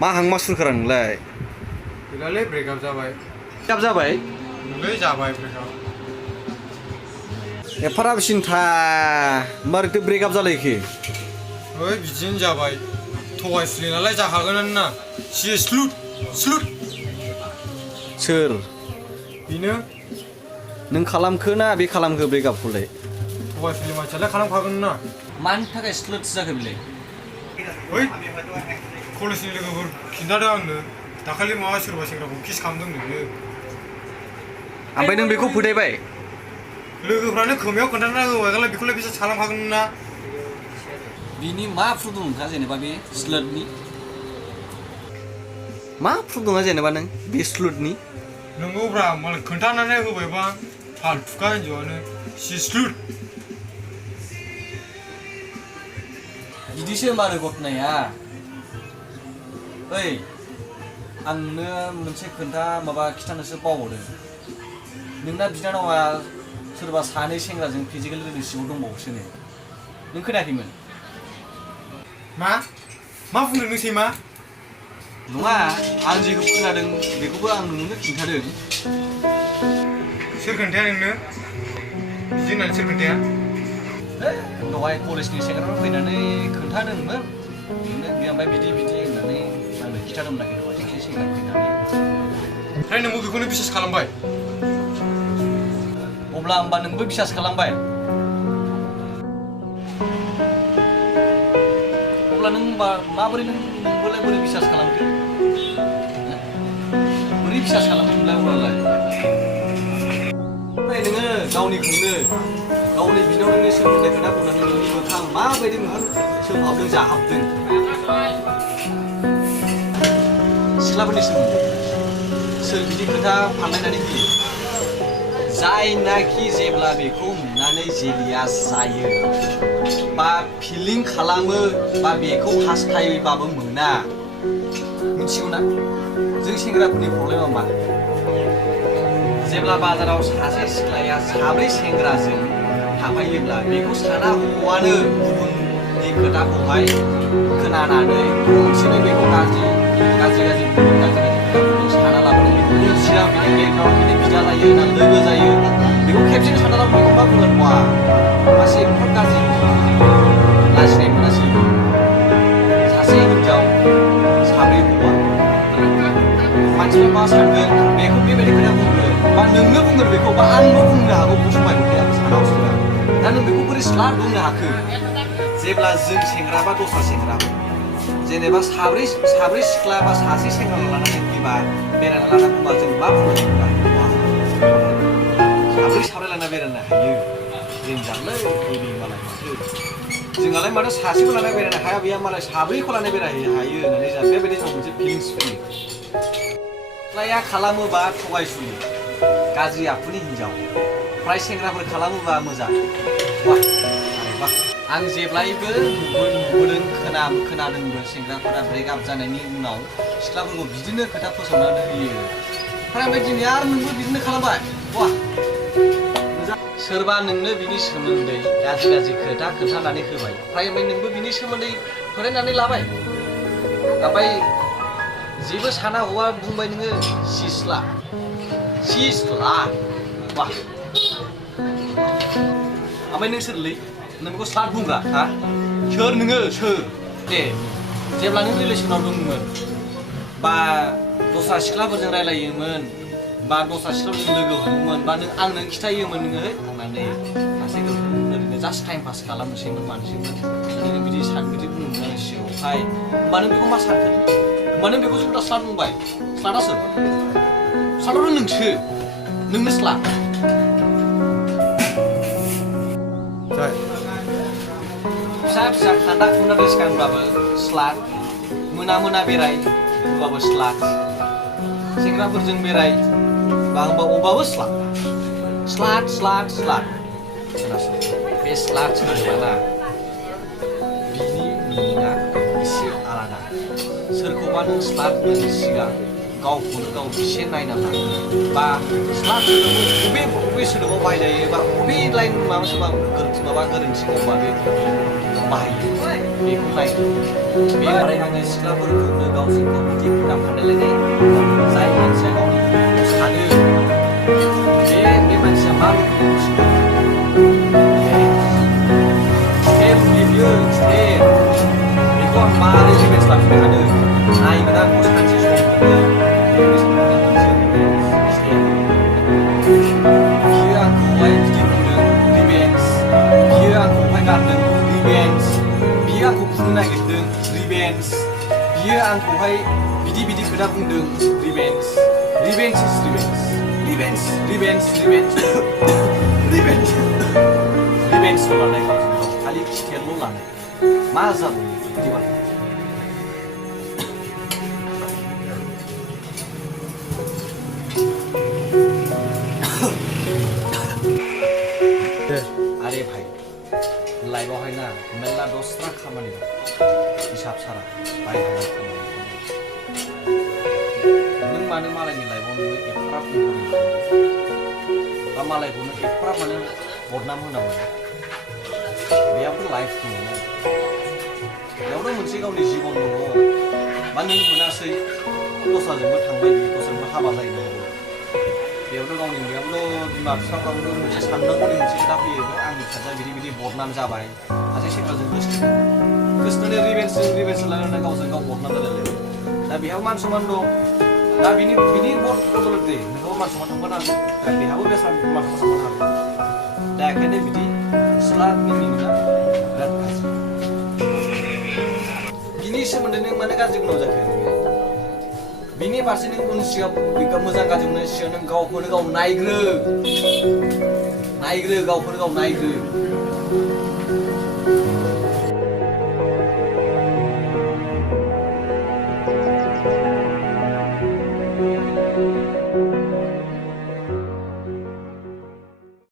मा हांमा सुरखारा नोंलाय? गैलालै ब्रेकआप जाबाय। ब्रेकआप जाबाय? नोंलाय जाबाय ब्रेकआप। एफाराब सिन्था मारैथो ब्रेकआप जालायखो? ओइ बिदिनो जाबाय। थगायसुलि नालाय जाखागोनानो ना। सि स्लुट स्लुट। सोर? बेनो। नों खालामखो ना बे खालामखो ब्रेकआपखौलाय? थगायसुलि मानसियालाय खालामखागोन ना। मानि थाखाय स्लुट जाखो बेलाय? ओइ कलेजनि लोगोफोर खिन्थादों आंनो दाखालि माबा सोरबा सेंग्राखौ किस खालामदों नोङो। ओमफ्राय नों बेखौ फोथायबाय? लोगोफ्रानो खोमायाव खोन्थाना होबायलाय बेखौलाय बिसोर खालामखागोन ना। बिनि मा प्रुफ दं नोंथाङा जेनेबा बे स्लुटनि? मा प्रुफ दङ जेनेबा नों बे स्लुटनि? नंगौब्रा मालाय खोन्थानानै होबायबा फालथुखा हिन्जावानो सि स्लुट। बिदिसो मारो घटनाया। ओइ आं नोंनो मोनसे माबा खिथानोसो बावबावदों। नोंना बिनानावा सोरबा सानै सेंग्राजों फिजिकेल रिलेशनशिपआव दंबावोसोनो। नों खोनायाखैमोन? मा बुंदों नों सैमा? नङा आं जेखौ खोनादों बेखौबो आं नोंनो खिन्थादों। सोर खोन्थाया नोंनो? बिदि होननानै सोर खोन्थाया? दहाय कलेजनि सेंग्राफोर फैनानै खोन्थादोंमोन। ओमफ्राय बिदि होननानै आंनो खिथादोंमोन आरोखि दहाय सासे सेंग्रा फैनानै। ओमफ्राय नोंबो बेखौनो बिसास खालामबाय? अब्ला होमबा नोंबो बिसास खालामबाय? अब्ला नों होमबा माबोरै नोंबोलाय बोरै बिसास खालामखो? बोरै बिसास खालामखो नोंलाय अब्लालाय? ओमफ्राय नोङो गावनि बिनानावनि सोमोन्दै खोथा बुंनानै नोंनि मोखां माबायदि मोखां सोमहाबदों जाहाबदों? सिख्लाफोरनि सोमोन्दै सोर बिदि खोथा फान्दायनानै होयो? जायनाखि जेब्ला बेखौ नुनानै जेलियास जायो बा फिलिं खालामो बा बेखौ हास्थायबाबो मोना। मिथिगौना जों सेंग्राफोरनि प्रब्लेमा मा? जेब्ला बाजाराव सासे सिख्लाया साब्रै सेंग्राजों थाफायोब्ला बेखौ साना हौवानो गुबुननि खोथाखौहाय खोनानानै खनसेनो बेखौ गाज्रि साना लाबोनो बेखौ सिगां बिनि बेकग्राउन्ड बिनि बिदा जायो ना लोगो जायो बेखौ खेबसेनो साना लाबोनो बेखौ मा बुंगोन? वा मासे एफा गाज्रि लाजिनाय मोनासै सासे हिनजाव साब्रै हौवा। मानसिफ्रा मा सानगोन बेखौ बेबायदि खोथा बुंगोन बा नोंनो बुंगोन बेखौ बा आंबो बुंनो हागौ समाय मोननायाबो सानावसोना। दा नों बेखौ बोरै स्लाट बुंनो हाखो? जेब्ला जों सेंग्रा बा दस्रा सेंग्रा जेनेबा साब्रै सिख्ला बा सासे सेंग्रा लानानै फैबा बेरायना लाना फैबा जों मा बुंगोन? साब्रै लाना बेरायनो हायो देनजारलै मालाय माथो जोंहालाय माथो सासेखौ लाना बेरायनो हाया बेहा मालाय साब्रैखौ लाना बेरायनो हायो होननानै जोंहा बेबायदि जों मोनसे फिलिंस फैयो। सिख्लाया खालामोबा थगायसुलि गाज्रि आखुनि हिनजाव, फ्राय सेंग्राफोर खालामोबा मोजां। वाह आं जेब्लायबो नुबोदों खोनादोंबो सेंग्राफोरा ब्रेकआप जानायनि उनाव सिख्लाफोरखौ बिदिनो खोथा फोसावनानै होयो। ओमफ्राय दिनै आरो नोंबो बिदिनो खालामबाय। वाह सोरबा नोंनो बिनि सोमोन्दै गाज्रि खोथा खोन्थानानै होबाय, ओमफ्राय नोंबो बिनि सोमोन्दै फोथायनानै लाबाय। ओमफ्राय जेबो साना हौवा बुंबाय नोङो सिस्ला वाह ओमफ्राय नों सोरलै? नों बेखौ स्लाट बुंग्रा हा? सोर नोङो सोर? दे जेब्ला नों रिलेसनाव दंमोन बा दस्रा सिख्लाफोरजों रायलायोमोन बा दस्रा सिख्लाफोरजों लोगो हमोमोन बा नों आंनो खिथायोमोन नोङो आंनानै सासे ओरैनो जास्ट टाइम पास खालामनोसैमोन मानोसैमोन नोङो बिदि बुंनो आंनि सिगाङावहाय होमबा नों बेखौ मा सानखो? होमबा नों बेखौ जुदि स्लाट बुंबाय। स्लाटआ सोर? स्लाटआथ' नोंनो स्लाट। फिसा खान्दा खुन्दा ड्रेस गानबाबो स्लाट, मोना बेराय होनबाबो स्लाट, सेंग्राफोरजों बेराय बा होनबाबो स्लाट। बे स्लाट सोदोबाना बिनि मिनिङा एसे आलादा। सोरखौबा नों स्लाट होननि सिगां गावखौनो गाव एसे नायना ला बा स्लाट सोदोबखौ बबे सोदोबाव बाहायजायो बा बबे लाइन माबा गोरोन्थि मावबा बे बाहायो। बेखौ नाय बे फरायहांनाय सिख्लाफोरखौनो गावजों गाव बिदि दामखानायलायनाय जाय मानसिया गावनि दुखुखौ सानो बे मानसिया मा लुबैदों बियो खिथेर बेखौ आं मारै रिभेन्स लाफिननो हादों नायगोन आंखौ सानसे सम बियो आंखौहाय बिदि बुंदों रिभेन्स बियो आंखौहाय गारदों रिभेन्स बियो आंखौ बुनो नागिरदों रिभेन्स बियो आंखौहाय बिदि खोथा बुंदों revenge revenge is revenge revenge revenge revenge revenge रिभेन्सल' लानाय गावजों गाव खालि खिथेरल' लानाय मा जाबावो बिदि बाथ्रा अरे भाई लाइफआवहाय ना मेरला दस्रा खामानि दं हिसाब सारा बायहाय खामानि नों मानो मालायनि लाइफआव नोङो एफाग्राब इम्परटेन्ट बा मालायखौनो एफाग्राब मानो बदनाम होनांगौ बेयावथ' लाइफ दङ बेयावथ' मोनसे गावनि जिबन दङ बा नों मोनासै दस्राजोंबो थांबाय बियो दस्राजोंबो हाबा जाहैनो हागौ बेयावथ' गावनि बेयावथ' बिमा बिफाफ्राबो मोनसे साननांगौनि मोनसे खोथा फैयो आंनि फिसाजोआ बिदि बदनाम जाबाय सासे सेंग्राजों गोसोनानै रिभेन्स लानानै गावजों गाव बदनाम जालायलायो दा बेहाबो मान सनमान दं दा बिनि बदलते नोंहाबो मान सनमान थांफानो हागौ दा बेहाबो बेसेबां मान सनमान थांफानो हागौ दा ओंखायनो बिदि सिख्लानि मिनिङा बिराद गाज्रि बिनि सोमोन्दै नों मानो गाज्रि बुंनांगौ जाखो बिनि फारसे नों उन सिगां मोजां गाज्रि मोननायनि सिगां नों गावखौनो गाव नायग्रो गावखौनो गाव नायग्रो